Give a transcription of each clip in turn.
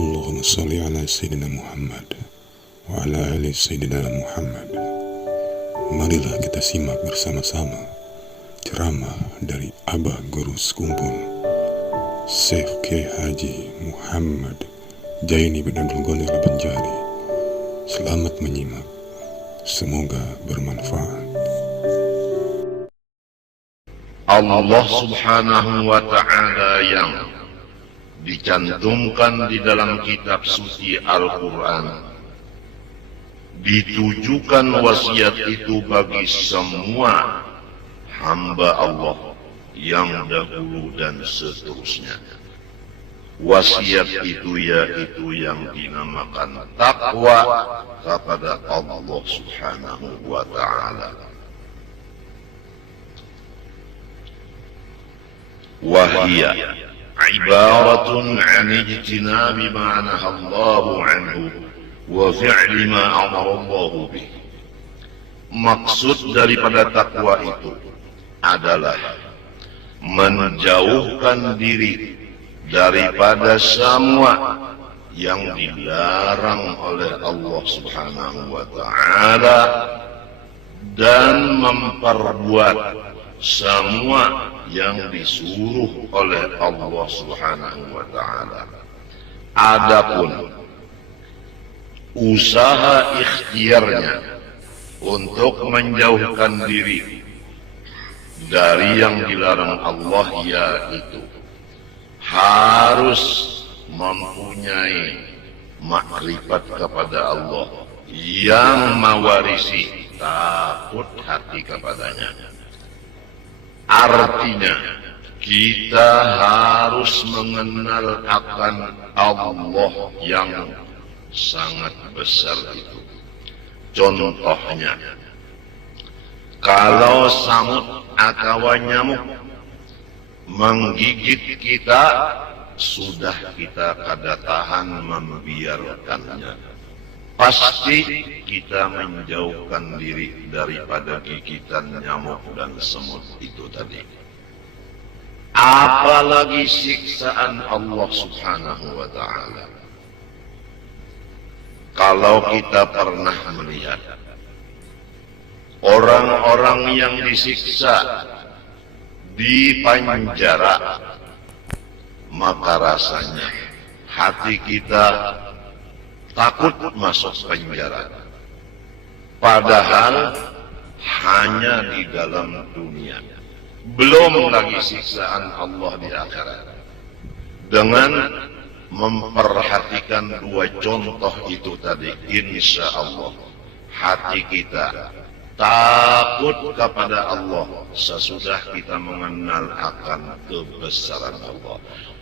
Allahumma salli ala Sayyidina Muhammad wa ala ali Sayyidina Muhammad. Marilah kita simak bersama-sama ceramah dari Abah Guru Sekumpul Syekh Kiai Haji Muhammad Jaini bin Abdul Ghani Al-Banjari. Selamat menyimak, semoga bermanfaat. Allah Subhanahu wa Ta'ala yang dicantumkan di dalam kitab suci Al-Quran, ditujukan wasiat itu bagi semua hamba Allah yang dahulu dan seterusnya. Wasiat itu yaitu yang dinamakan takwa kepada Allah Subhanahu wa Ta'ala. Wahia ibaratun an ijtinabi ma nahallahu anhu wa fi'li ma amarallahu bih. Maksud daripada takwa itu adalah menjauhkan diri daripada semua yang dilarang oleh Allah Subhanahu wa Ta'ala dan memperbuat semua yang disuruh oleh Allah Subhanahu wa Ta'ala. Adapun usaha ikhtiarnya untuk menjauhkan diri dari yang dilarang Allah, yaitu harus mempunyai makrifat kepada Allah yang mewarisi takut hati kepadanya. Artinya kita harus mengenal akan Allah yang sangat besar itu. Contohnya, kalau samut atau nyamuk menggigit kita, sudah kita kada tahan membiarkannya. Pasti kita menjauhkan diri daripada gigitan nyamuk dan semut itu tadi. Apalagi siksaan Allah Subhanahu wa Ta'ala. Kalau kita pernah melihat orang-orang yang disiksa di penjara, maka rasanya hati kita takut masuk penjara. Padahal hanya di dalam dunia, belum lagi siksaan Allah di akhirat. Dengan memperhatikan dua contoh itu tadi, insya Allah hati kita takut kepada Allah sesudah kita mengenal akan kebesaran Allah.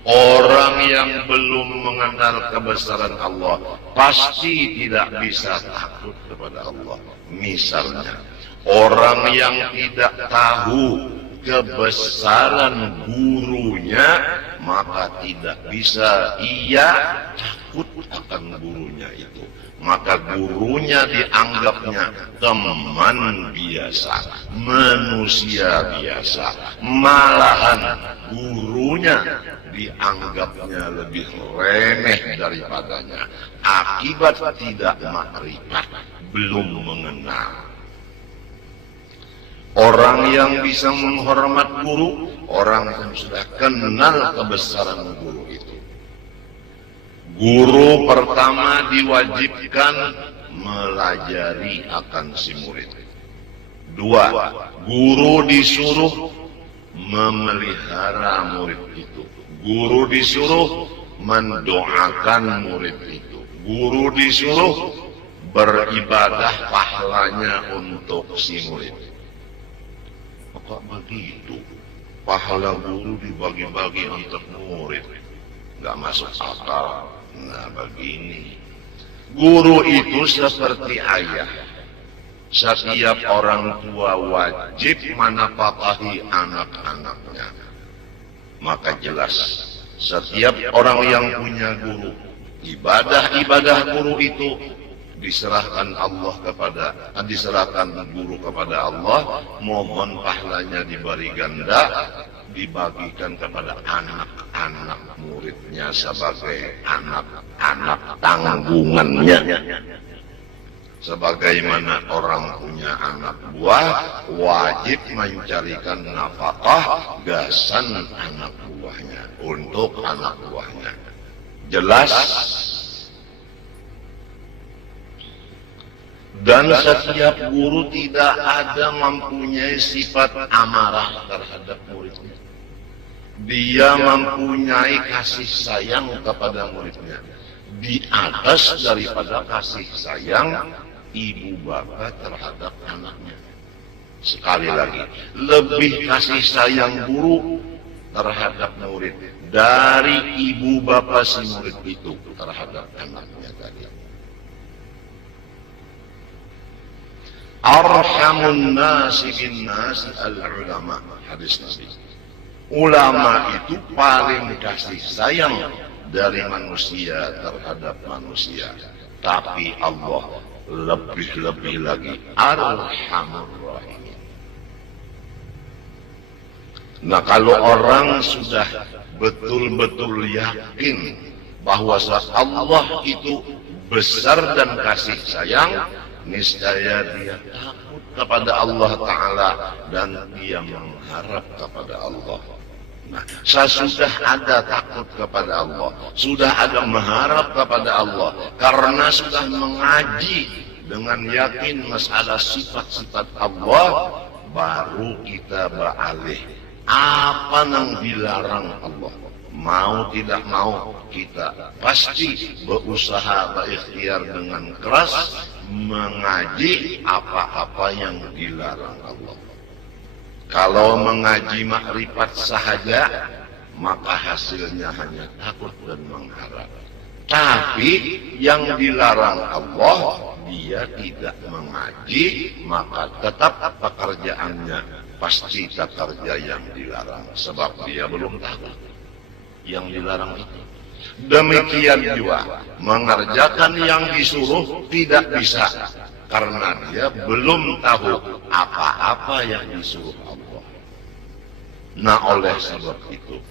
Orang yang belum mengenal kebesaran Allah pasti tidak bisa takut kepada Allah. Misalnya, orang yang tidak tahu kebesaran gurunya, maka tidak bisa ia takut akan gurunya itu. Maka gurunya dianggapnya teman biasa, manusia biasa. Malahan gurunya dianggapnya lebih remeh daripadanya, akibat tidak makrifat, belum mengenal. Orang yang bisa menghormat guru, orang yang sudah kenal kebesaran guru itu. Guru pertama diwajibkan melajari akan si murid. Dua, guru disuruh memelihara murid itu. Guru disuruh mendoakan murid itu. Guru disuruh beribadah pahalanya untuk si murid. Kok begitu? Pahala guru dibagi-bagi untuk murid, nggak masuk akal. Nah, begini, guru itu seperti ayah. Setiap orang tua wajib menafkahi anak-anaknya. Maka jelas, setiap orang yang punya guru, ibadah-ibadah guru itu diserahkan guru kepada Allah, mohon pahalanya diberi ganda, dibagikan kepada anak-anak muridnya muridnya sebagai anak-anak tanggungannya. Sebagaimana orang punya anak buah, wajib mencarikan nafkah gasan anak buahnya untuk anak buahnya. Jelas? Dan setiap guru tidak ada mempunyai sifat amarah terhadap muridnya. Dia mempunyai kasih sayang kepada muridnya di atas daripada kasih sayang ibu bapak terhadap anaknya. Sekali lagi, lebih kasih sayang guru terhadap murid dari ibu bapak si murid itu terhadap anaknya tadi. Arhamun nasi bin nasi al-ulama, hadis Nabi. Ulama itu paling kasih sayang dari manusia terhadap manusia. Tapi Allah lebih-lebih lagi Arhamur Rahim. Nah, kalau orang sudah betul-betul yakin bahwa Allah itu besar dan kasih sayang, niscaya dia takut kepada Allah Ta'ala dan dia mengharap kepada Allah. Nah, sesudah ada takut kepada Allah, sudah ada mengharap kepada Allah, karena sudah mengaji dengan yakin masalah sifat-sifat Allah, baru kita beralih apa yang dilarang Allah. Mau tidak mau kita pasti berusaha berikhtiar dengan keras mengaji apa-apa yang dilarang Allah. Kalau mengaji makrifat sahaja, maka hasilnya hanya takut dan mengharap. Tapi yang dilarang Allah, dia tidak mengaji, maka tetap pekerjaannya pasti pekerja yang dilarang. Sebab dia belum tahu yang dilarang itu. Demikian juga mengerjakan yang disuruh tidak bisa, karena dia belum tahu apa-apa yang disuruh Allah. Nah, oleh sebab itu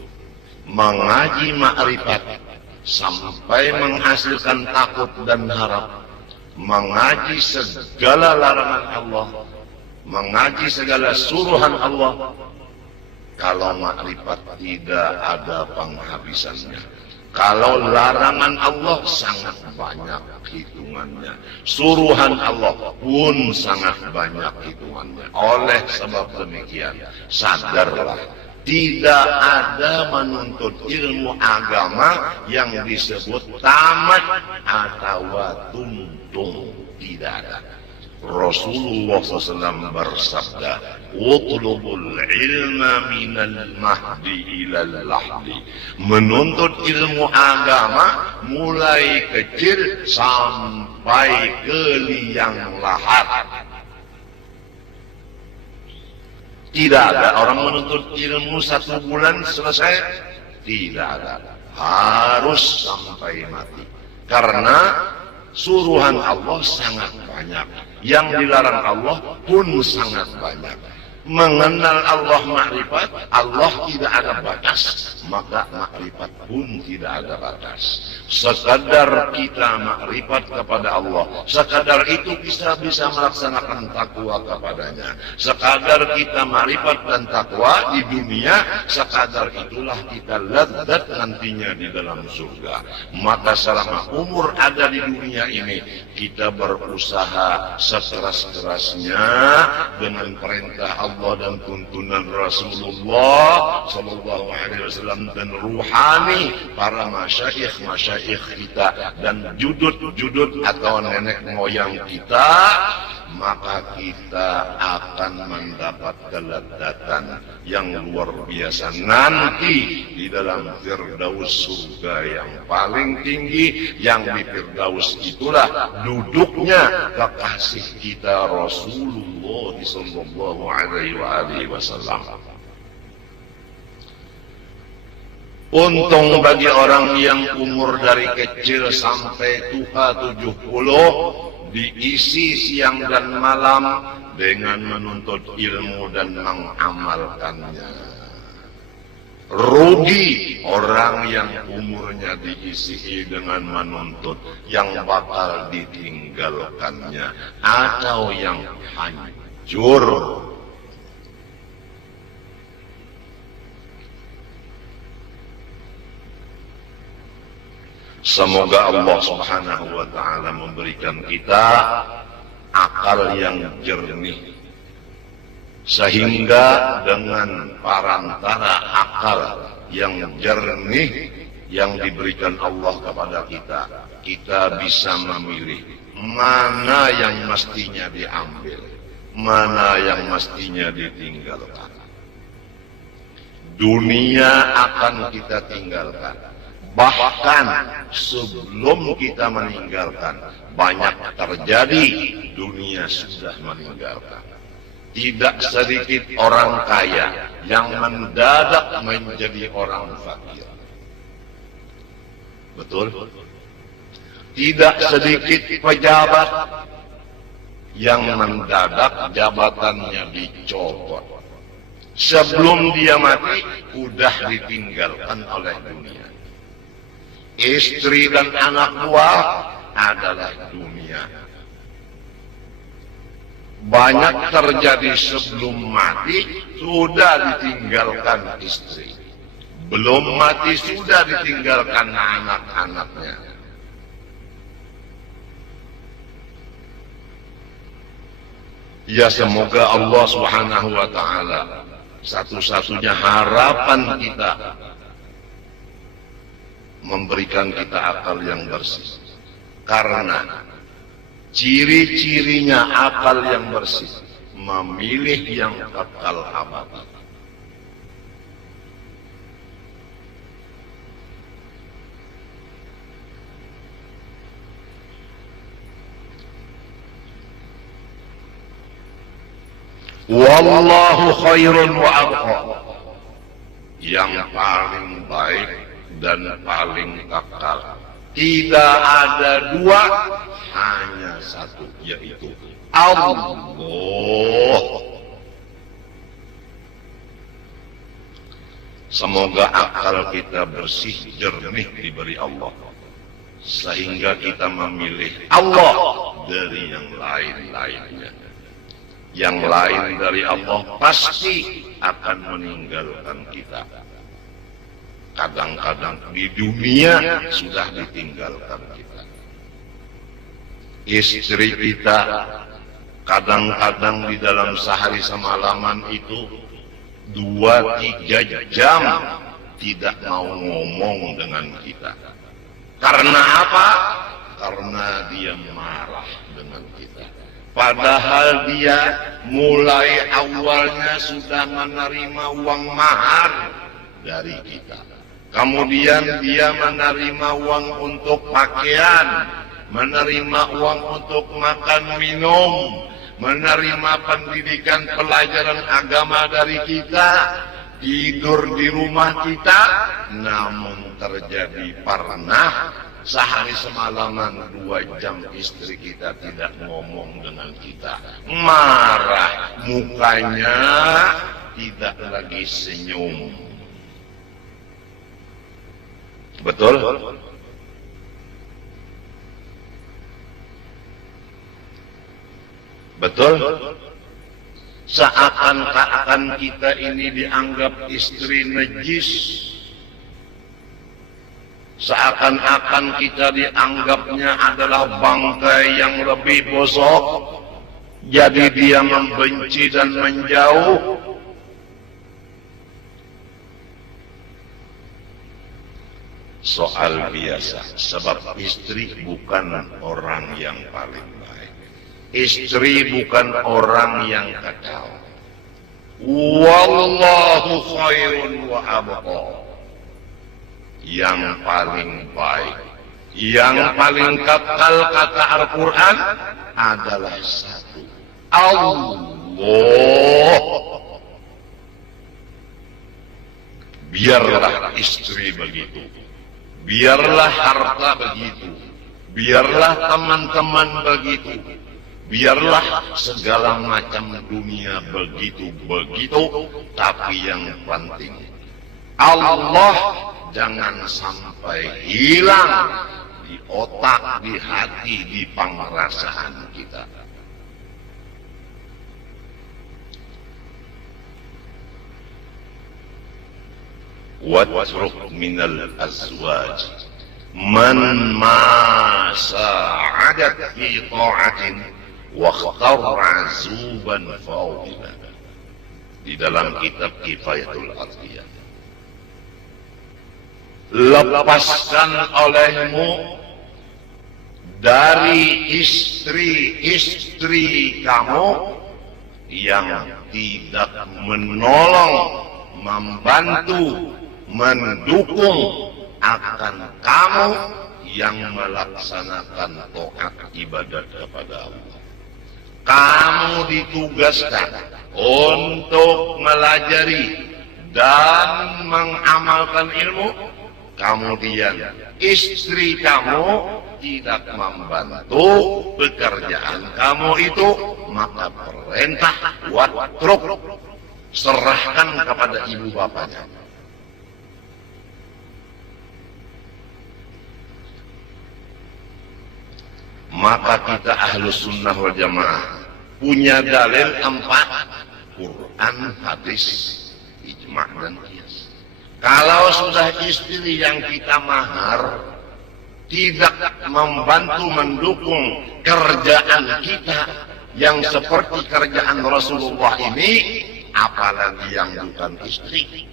mengaji makrifat sampai menghasilkan takut dan harap, mengaji segala larangan Allah, mengaji segala suruhan Allah. Kalau makrifat tidak ada penghabisannya. Kalau larangan Allah sangat banyak hitungannya. Suruhan Allah pun sangat banyak hitungannya. Oleh sebab demikian, sadarlah, tidak ada menuntut ilmu agama yang disebut tamat atau tuntung. Tidak ada. Rasulullah SAW bersabda, "Utlubul ilma minal mahdi ilal lahdi." Menuntut ilmu agama mulai kecil sampai ke liang lahat. Tidak ada orang menuntut ilmu 1 bulan selesai. Tidak ada. Harus sampai mati. Karena suruhan Allah sangat banyak. Yang dilarang Allah pun sangat banyak. Mengenal Allah makrifat, Allah tidak ada batas, maka makrifat pun tidak ada batas. Sekadar kita makrifat kepada Allah, sekadar itu kita bisa melaksanakan takwa kepadanya. Sekadar kita makrifat dan takwa di dunia, sekadar itulah kita lezat nantinya di dalam surga. Maka selama umur ada di dunia ini, kita berusaha sekeras-kerasnya dengan perintah Allah dan tuntunan Rasulullah Sallallahu Alaihi Wasallam dan ruhani para masyayikh kita dan judud atau nenek moyang kita, maka kita akan mendapat kelezatan yang luar biasa nanti di dalam Firdaus, surga yang paling tinggi. Yang di Firdaus itulah duduknya kekasih kita Rasulullah sallallahu alaihi wasallam. Untung bagi orang yang umur dari kecil sampai tua 70 diisi siang dan malam dengan menuntut ilmu dan mengamalkannya. Rugi orang yang umurnya diisi dengan menuntut yang bakal ditinggalkannya atau yang hancur. Semoga Allah Subhanahu wa ta'ala memberikan kita akal yang jernih, sehingga dengan parantara akal yang jernih yang diberikan Allah kepada kita, kita bisa memilih mana yang mestinya diambil, mana yang mestinya ditinggalkan. Dunia akan kita tinggalkan. Bahkan sebelum kita meninggalkan, banyak terjadi, dunia sudah meninggalkan. Tidak sedikit orang kaya yang mendadak menjadi orang fakir. Betul? Tidak sedikit pejabat yang mendadak jabatannya dicopot. Sebelum dia mati, sudah ditinggalkan oleh dunia. Istri dan anak buah adalah dunia. Banyak terjadi sebelum mati, sudah ditinggalkan istri. Belum mati, sudah ditinggalkan anak-anaknya. Ya, semoga Allah Subhanahu wa ta'ala satu-satunya harapan kita memberikan kita akal yang bersih. Karena ciri-cirinya akal yang bersih, memilih yang kekal abadi. Wallahu khairun wa abqa. Yang paling baik dan paling kekal. Tidak ada dua, hanya satu, yaitu Allah. Semoga akal kita bersih, jernih diberi Allah, sehingga kita memilih Allah dari yang lain-lainnya. Yang lain dari Allah pasti akan meninggalkan kita. Kadang-kadang di dunia sudah ditinggalkan kita. Istri kita kadang-kadang di dalam sehari semalaman itu 2-3 jam tidak mau ngomong dengan kita. Karena apa? Karena dia marah dengan kita. Padahal dia mulai awalnya sudah menerima uang mahar dari kita. Kemudian dia menerima uang untuk pakaian, menerima uang untuk makan minum, menerima pendidikan pelajaran agama dari kita, tidur di rumah kita. Namun terjadi pernah sehari semalaman 2 jam istri kita tidak ngomong dengan kita, marah, mukanya tidak lagi senyum. Betul? Betul? Seakan-akan kita ini dianggap istri najis. Seakan-akan kita dianggapnya adalah bangkai yang lebih bosok. Jadi dia membenci dan menjauh. Soal biasa, sebab istri bukan orang yang paling baik. Istri bukan orang yang kekal. Wallahu khairun wa abqa. Yang paling baik, yang paling kekal, kata Al-Quran, adalah satu, Allah. Biarlah istri begitu, biarlah harta begitu, biarlah teman-teman begitu, biarlah segala macam dunia begitu-begitu, tapi yang penting Allah jangan sampai hilang di otak, di hati, di pengerasaan kita. Watruk minal azwaj man ma sa'adat fi ta'atin wa khatar'a zuban fawila. Di dalam kitab Kifayatul Atqiyah. Lepaskan olehmu dari istri-istri kamu yang tidak menolong, membantu, mendukung akan kamu yang melaksanakan taat ibadat kepada Allah. Kamu ditugaskan untuk melajari dan mengamalkan ilmu, kemudian istri kamu tidak membantu pekerjaan kamu itu, maka perintah watruk, serahkan kepada ibu bapaknya. Maka kita Ahlus Sunnah wal Jamaah punya dalil 4, Quran, hadis, ijma' dan qiyas. Kalau sudah istri yang kita mahar tidak membantu mendukung kerjaan kita yang seperti kerjaan Rasulullah ini, apalagi yang bukan istri,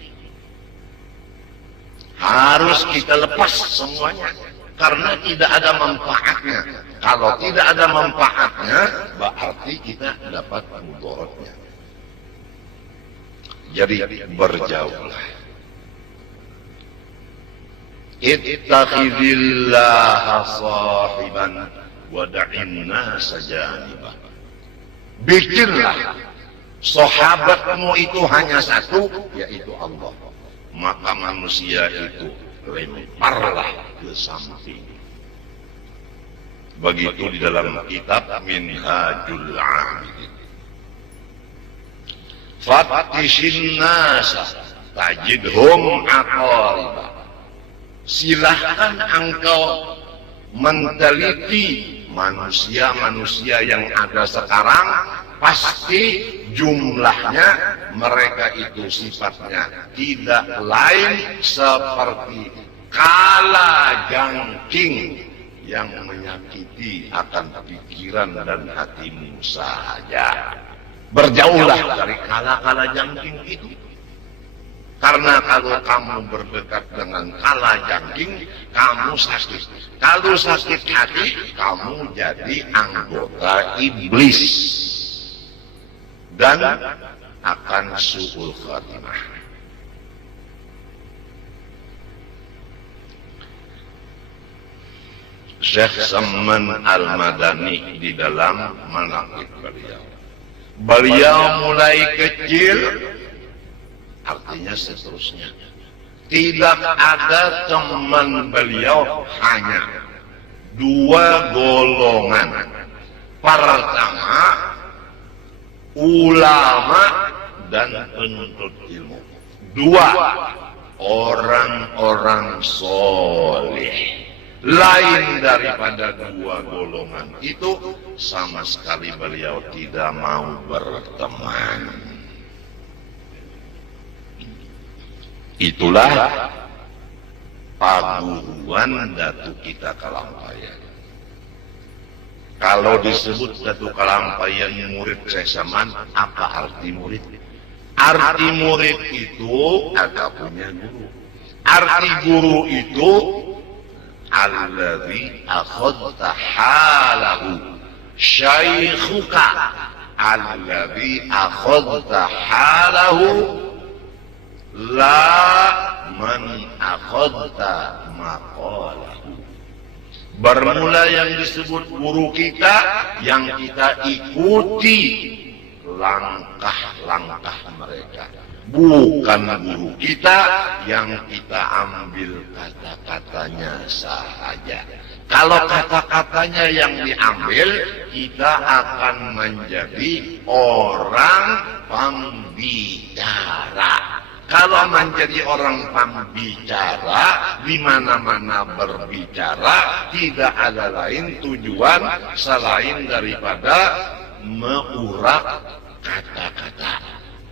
harus kita lepas semuanya karena tidak ada manfaatnya. Kalau tidak ada manfaatnya, berarti kita dapat mudaratnya. Jadi berjauhlah. Ittakhidhillaha sahiban wa da'in nasa janibah. Bikinlah sahabatmu itu hanya satu, yaitu Allah. Maka manusia itu lemparlah ke samping. Begitu di dalam kitab Minhajul Abidin. Fattishin nasa tajidhum aqariba. Silahkan engkau meneliti manusia-manusia yang ada sekarang, pasti jumlahnya mereka itu sifatnya tidak lain seperti kalajengking yang menyakiti akan pikiran dan hatimu saja. Berjauhlah dari kalajengking itu. Karena kalau kamu berdekat dengan kalajengking, kamu sakit. Kalau sakit hati, kamu jadi anggota iblis. Dan akan su'ul khatimah. Syekh Salman Al-Madani di dalam manaqib beliau mulai kecil, artinya seterusnya. Tidak ada teman beliau, hanya 2 golongan. Pertama, ulama dan penuntut ilmu. 2, orang-orang soleh. Lain daripada 2 golongan itu, sama sekali beliau tidak mau berteman. Itulah paguruan Datu kita Kalampayan. Kalau disebut Datu Kalampayan murid Sesaman, apa arti murid? Arti murid itu ada punya guru. Arti guru itu alladzi akhadta halahu syaikhuka, alladzi akhadta halahu la man akhadta maqalahu. Bermula yang disebut guru kita, yang kita ikuti langkah-langkah mereka. Bukan guru kita yang kita ambil kata-katanya saja. Kalau kata-katanya yang diambil, kita akan menjadi orang pembicara. Kalau menjadi orang pembicara, di mana-mana berbicara, tidak ada lain tujuan selain daripada mengurak kata-kata.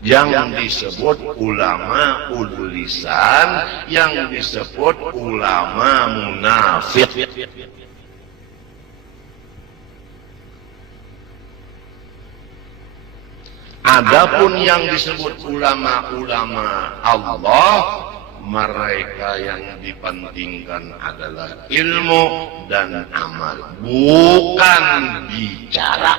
Yang disebut ulama ulul lisan, yang disebut ulama munafik. Adapun yang disebut ulama-ulama Allah, mereka yang dipentingkan adalah ilmu dan amal, bukan bicara.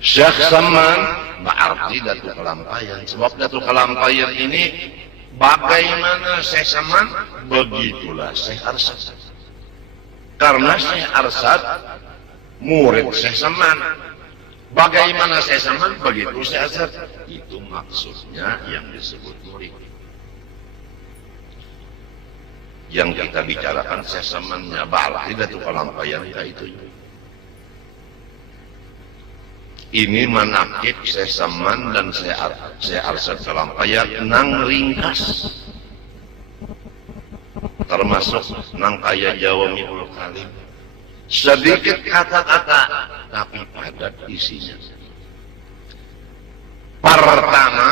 Syekh Saman berarti Datuk Kelampayan. Sebab Datuk Kelampayan ini bagaimana Syekh Saman, begitulah Syekh Arsad. Karena Syekh Arsad murid Syekh Saman. Bagaimana Syekh Saman, begitu Syekh Arsad. Itu maksudnya yang disebut murid. Yang kita bicarakan Syekh Samannya berarti Datuk Kelampayan itu. Ini manakib Syekh Saman dan Syekh Arsad Kelampayan nang ringkas, termasuk nang kaya Jawamiul Kalim. Sedikit kata-kata tapi padat isinya. Pertama,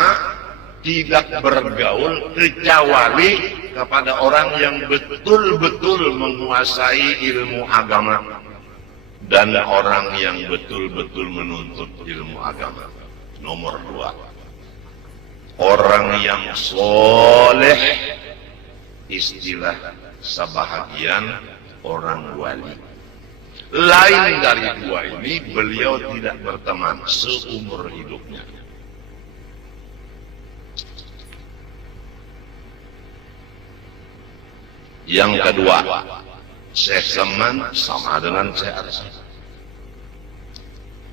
tidak bergaul kecuali kepada orang yang betul-betul menguasai ilmu agama dan orang yang betul-betul menuntut ilmu agama. Nomor 2, orang yang soleh, istilah sebahagian orang wali. Lain dari dua ini, beliau tidak berteman seumur hidupnya. Yang kedua, Syekh Saman sama dengan Syekh Arsad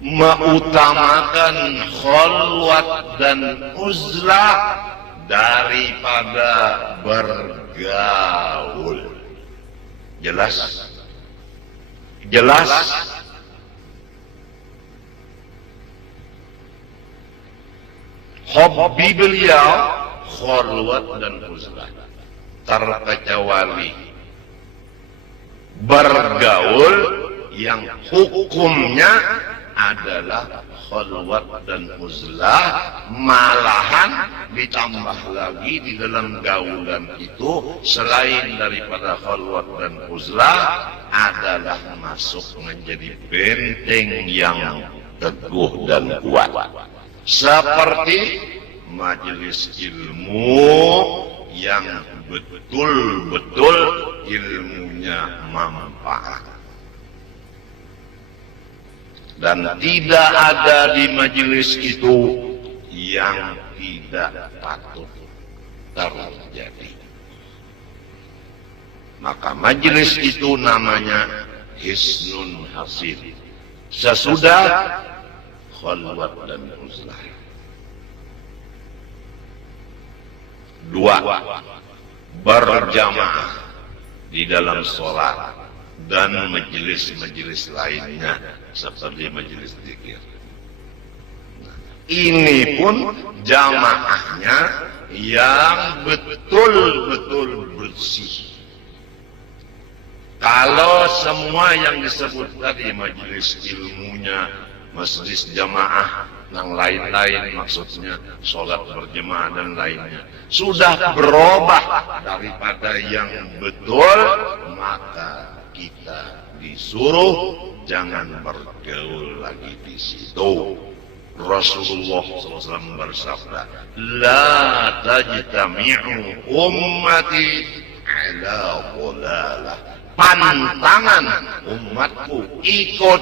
mengutamakan khalwat dan uzlah daripada bergaul. Jelas? Jelas? Hobi beliau khalwat dan uzlah, terkecuali bergaul yang hukumnya adalah khalwat dan uzlah, malahan ditambah lagi di dalam gaulan itu selain daripada khalwat dan uzlah adalah masuk menjadi benteng yang teguh dan kuat, seperti majelis ilmu yang betul-betul ilmunya manfaat. Dan tidak ada di majelis itu yang tidak patut terjadi. Maka majelis itu namanya hisnun hasin, sesudah khalwat dan uzlah. 2, berjamaah di dalam sholat dan majelis-majelis lainnya seperti majelis zikir. Ini pun jamaahnya yang betul-betul bersih. Kalau semua yang disebut tadi, majelis ilmunya, majelis jamaah, yang lain-lain, maksudnya sholat berjemaah dan lainnya, sudah berubah daripada yang betul, maka kita disuruh jangan bergaul lagi di situ. Rasulullah SAW bersabda, la tajtami'u ummati ala dhalalah. Pantangan umatku ikut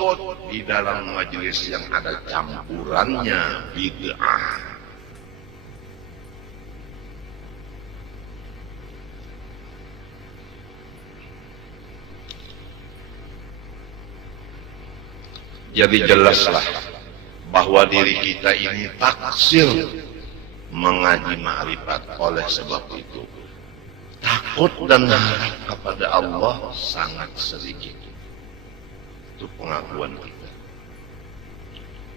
di dalam majelis yang ada campurannya bid'ah. Jadi jelaslah bahwa diri kita ini taksir mengaji ma'rifat. Oleh sebab itu takut dan harap kepada Allah sangat sedikit. Itu pengakuan kita.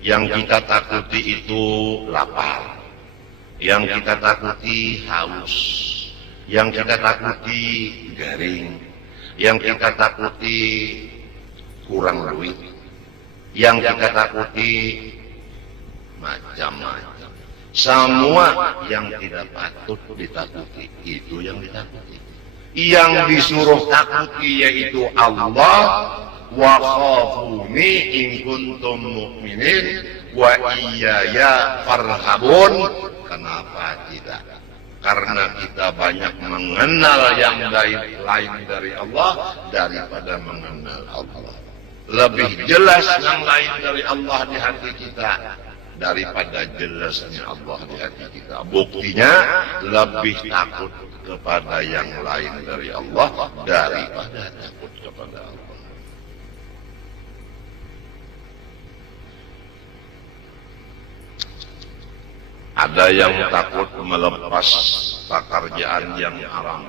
Yang kita takuti itu lapar, yang kita takuti haus, yang kita takuti garing, yang kita takuti kurang duit, yang kita takuti macam-macam. Semua yang tidak patut ditakuti, itu yang ditakuti. Yang disuruh takuti yaitu Allah. Wa khafuni in kuntum mu'minin wa iyaya farhabun. Kenapa tidak? Karena kita banyak mengenal yang lain dari Allah daripada mengenal Allah. Lebih jelas yang lain dari Allah di hati kita daripada jelasnya Allah di hati kita. Buktinya lebih takut kepada yang lain dari Allah daripada takut kepada Allah. Ada yang takut melepas pekerjaan yang haram.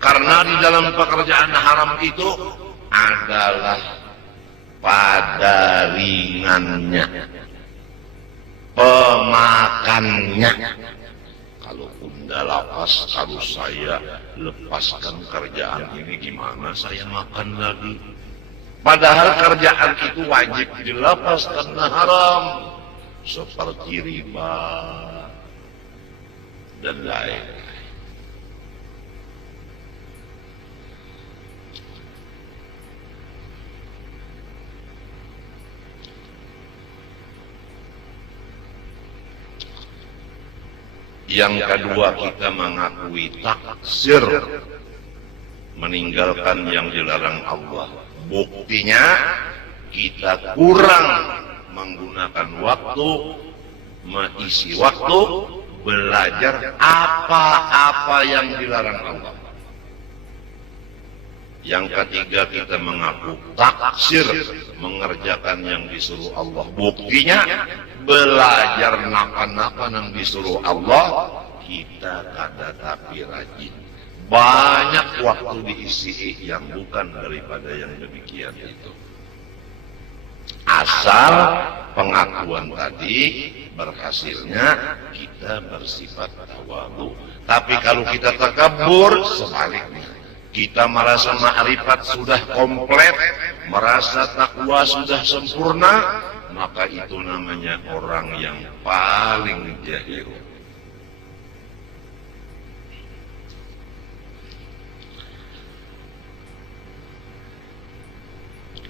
Karena di dalam pekerjaan haram itu adalah pada ringannya, pemakannya. Kalau Bunda lapas, kalau saya lepaskan kerjaan ini gimana saya makan lagi? Padahal kerjaan itu wajib dilepas karena haram. Seperti riba dan lain-lain. Yang kedua, kita mengakui taksir meninggalkan yang dilarang Allah. Buktinya kita kurang menggunakan waktu, mengisi waktu, belajar apa-apa yang dilarang Allah. Yang ketiga, kita mengaku taksir mengerjakan yang disuruh Allah. Buktinya belajar napa-napa yang disuruh Allah, kita kada tapi rajin. Banyak waktu diisi yang bukan daripada yang demikian itu. Asal pengakuan tadi berhasilnya kita bersifat tawadhu. Tapi kalau kita takabur, sebaliknya. Kita merasa ma'rifat sudah komplit, merasa takwa sudah sempurna, maka itu namanya orang yang paling jahil.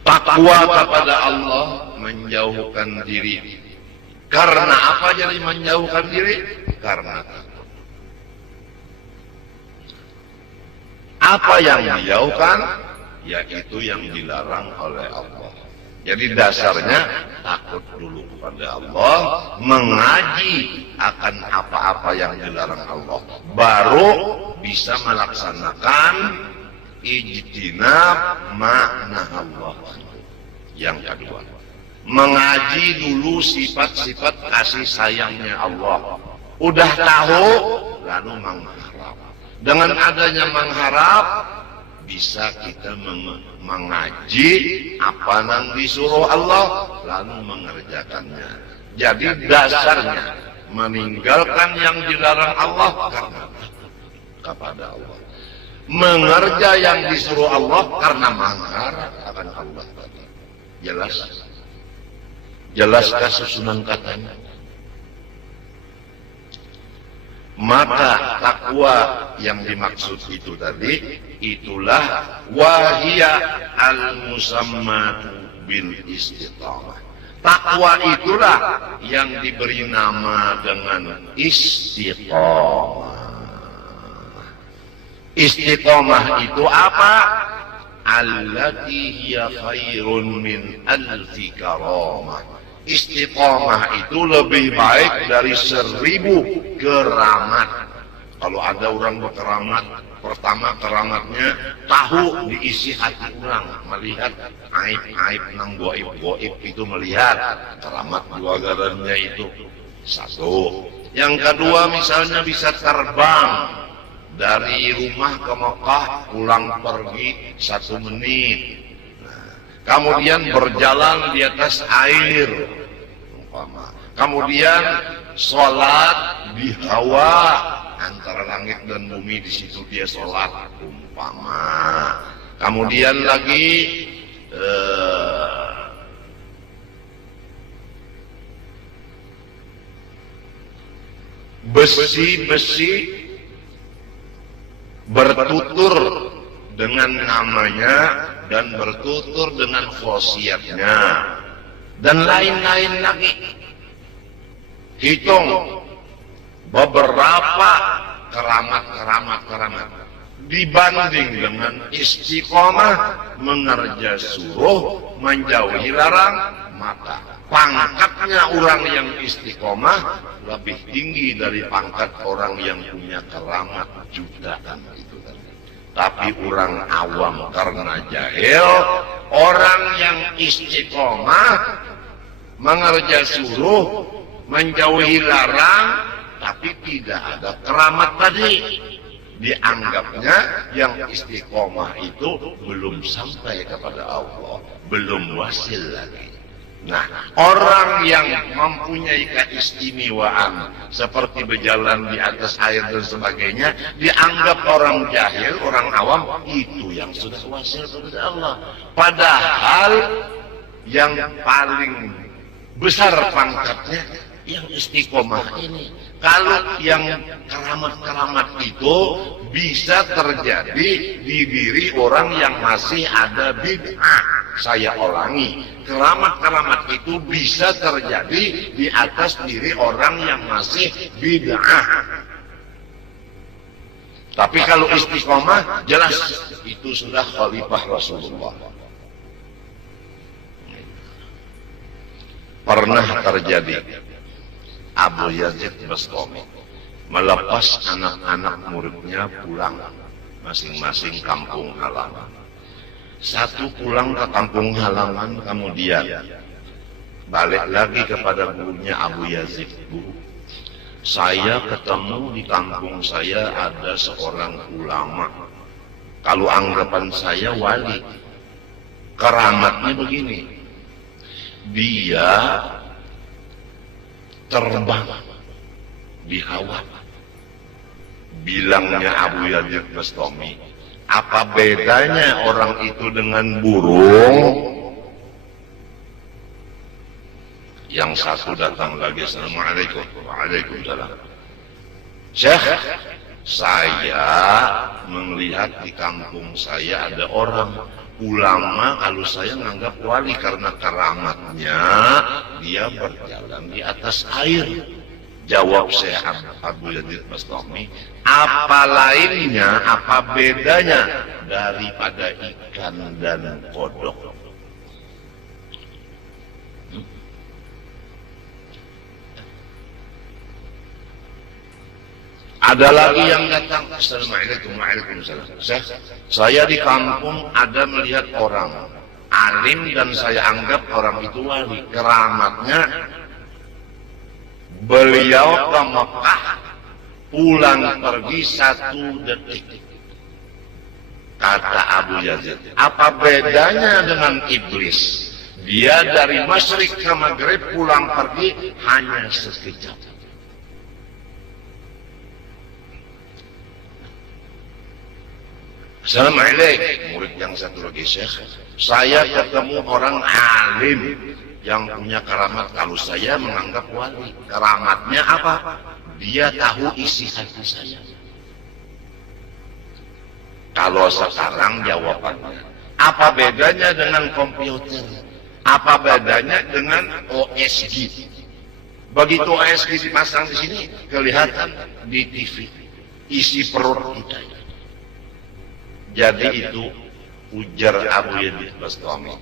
Takwa kepada Allah menjauhkan diri. Karena apa jadi menjauhkan diri? Karena takut. Apa yang dijauhkan? Yaitu yang dilarang oleh Allah. Jadi dasarnya takut dulu kepada Allah, mengaji akan apa-apa yang dilarang Allah, baru bisa melaksanakan ijtinab makna Allah. Yang kedua, mengaji dulu sifat-sifat kasih sayangnya Allah. Udah tahu, lalu mengharap. Dengan adanya mengharap, bisa kita mengaji apa yang disuruh Allah, lalu mengerjakannya. Jadi dasarnya meninggalkan yang dilarang Allah karena takut kepada Allah. Mengerja yang disuruh Allah karena mengharap akan Allah. Jelas? Jelaskah susunan katanya? Maka takwa yang dimaksud itu tadi, itulah wahia al-musammatu bil istiqamah. Takwa itulah yang diberi nama dengan istiqamah. Istiqamah itu apa? Allati hiya khairun min alfi karamah. Istiqamah itu lebih baik dari 1000 keramat. Kalau ada orang berkeramat, pertama keramatnya tahu diisi hati orang, melihat aib-aib nang goib-goib itu, melihat keramat keluarganya itu. Satu. Yang kedua misalnya bisa terbang dari rumah ke Mekah, pulang pergi 1 menit. Kemudian berjalan di atas air, umpama. Kemudian sholat di hawa antara langit dan bumi, di situ dia sholat, umpama. Kemudian lagi besi-besi bertutur dengan namanya dan bertutur dengan khosiatnya dan lain-lain lagi. Hitung beberapa keramat dibanding dengan istiqomah mengerja suruh, menjauhi larang, maka pangkatnya orang yang istiqomah lebih tinggi dari pangkat orang yang punya keramat jutaan itu. Tapi orang awam karena jahil, orang yang istiqomah mengerja suruh, menjauhi larang, tapi tidak ada keramat tadi, dianggapnya yang istiqomah itu belum sampai kepada Allah, belum wasil lagi. Nah, orang yang mempunyai keistimewaan seperti berjalan di atas air dan sebagainya, dianggap orang jahil, orang awam, itu yang sudah wasil kepada Allah. Padahal yang paling besar pangkatnya yang istiqomah ini. Kalau yang keramat-keramat itu bisa terjadi di diri orang yang masih ada bid'ah. Saya ulangi, keramat-keramat itu bisa terjadi di atas diri orang yang masih bid'ah. Tapi kalau istiqomah, jelas itu sudah khalifah Rasulullah. Pernah terjadi Abu Yazid Bastami melepas anak-anak muridnya pulang masing-masing kampung halaman. Satu pulang ke kampung halaman, kemudian balik lagi kepada gurunya Abu Yazid. Guru, saya ketemu di kampung saya ada seorang ulama. Kalau anggapan saya wali, keramatnya begini, dia terbang di hawa. Bilangnya Abu Yazid Bastami, apa bedanya orang itu dengan burung? Yang satu datang lagi, Assalamualaikum. Waalaikumsalam. Syekh, saya melihat di kampung saya ada orang ulama, kalau saya menganggap wali karena keramatnya dia berjalan di atas air. Jawab Syekh Abu Yazid Bastami, apa lainnya, apa bedanya daripada ikan dan kodok? Ada lagi yang datang, Assalamualaikum. Waalaikumsalam. Saya di kampung ada melihat orang alim dan saya anggap orang itu wali. Keramatnya beliau ke Mekah pulang pergi 1 detik. Kata Abu Yazid, apa bedanya dengan iblis? Dia dari masyrik ke maghrib pulang pergi hanya sekejap. Assalamualaikum. Murid yang satu lagi, Syekh, saya ketemu orang alim yang punya keramat. Kalau saya menganggap wali, keramatnya apa? Dia tahu isi hati saya. Kalau sekarang jawabannya, apa bedanya dengan komputer? Apa bedanya dengan OSG? Begitu OSG dipasang di sini, kelihatan di TV isi perut kita. Jadi itu ujar Abu Yazid Bastami,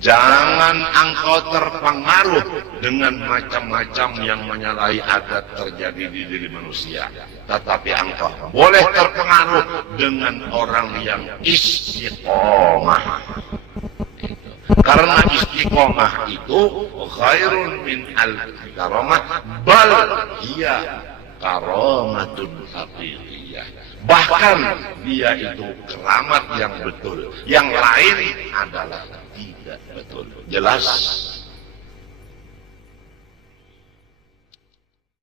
Jangan engkau terpengaruh dengan macam-macam yang menyalahi adat terjadi di diri manusia. Tetapi engkau boleh terpengaruh dengan orang yang istiqomah. Karena istiqomah itu khairun min al-karamah, bal hiya karamatun haqiqiyah. Bahkan dia itu keramat yang betul. Yang lain adalah tidak betul. Jelas?